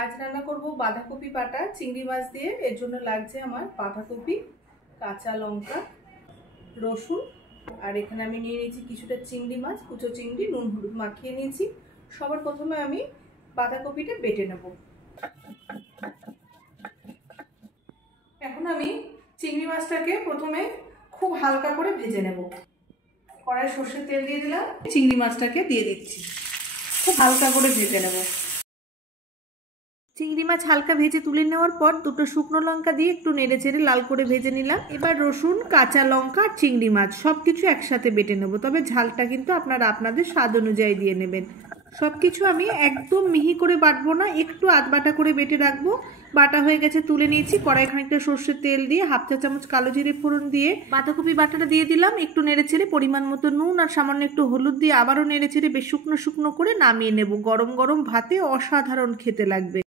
আজ রান্না করব বাঁধাকপি বাটা চিংড়ি মাছ দিয়ে। এর জন্য লাগছে আমার বাঁধাকপি, কাঁচা লঙ্কা, রসুন, আর এখানে আমি নিয়ে নিয়েছি কিছুটা চিংড়ি মাছ, কুচো চিংড়ি, নুন হলুদ মাখিয়ে নিয়েছি। সবার প্রথমে আমি বাঁধাকপিটা বেটে নেব। এখন আমি চিংড়ি মাছটাকে প্রথমে খুব হালকা করে ভেজে নেব। কড়াই সর্ষের তেল দিয়ে দিলাম, চিংড়ি মাছটাকে দিয়ে দিচ্ছি, খুব হালকা করে ভেজে নেব। চিংড়ি মাছ হালকা ভেজে তুলে নেওয়ার পর দুটো শুকনো লঙ্কা দিয়ে একটু নেড়ে চেড়ে লাল করে ভেজে নিলাম। এবার রসুন, কাঁচা লঙ্কা আর চিংড়ি মাছ সবকিছু একসাথে বেটে নেব, তবে ঝালটা কিন্তু আপনারা আপনাদের স্বাদ অনুযায়ী দিয়ে নেবেন। সবকিছু আমি একদম মিহি করে বাটবো না, একটু আধবাটা করে বেটে রাখবো। বাটা হয়ে গেছে, তুলে নিয়েছি। কড়াই খানিকটা সর্ষের তেল দিয়ে হাফ চা চামচ কালো জিরে ফোড়ন দিয়ে বাঁধাকপি বাটাটা দিয়ে দিলাম। একটু নেড়ে চেড়ে পরিমাণ মতো নুন আর সামান্য একটু হলুদ দিয়ে আবারও নেড়ে চেড়ে বেশ শুকনো শুকনো করে নামিয়ে নেব। গরম গরম ভাতে অসাধারণ খেতে লাগবে।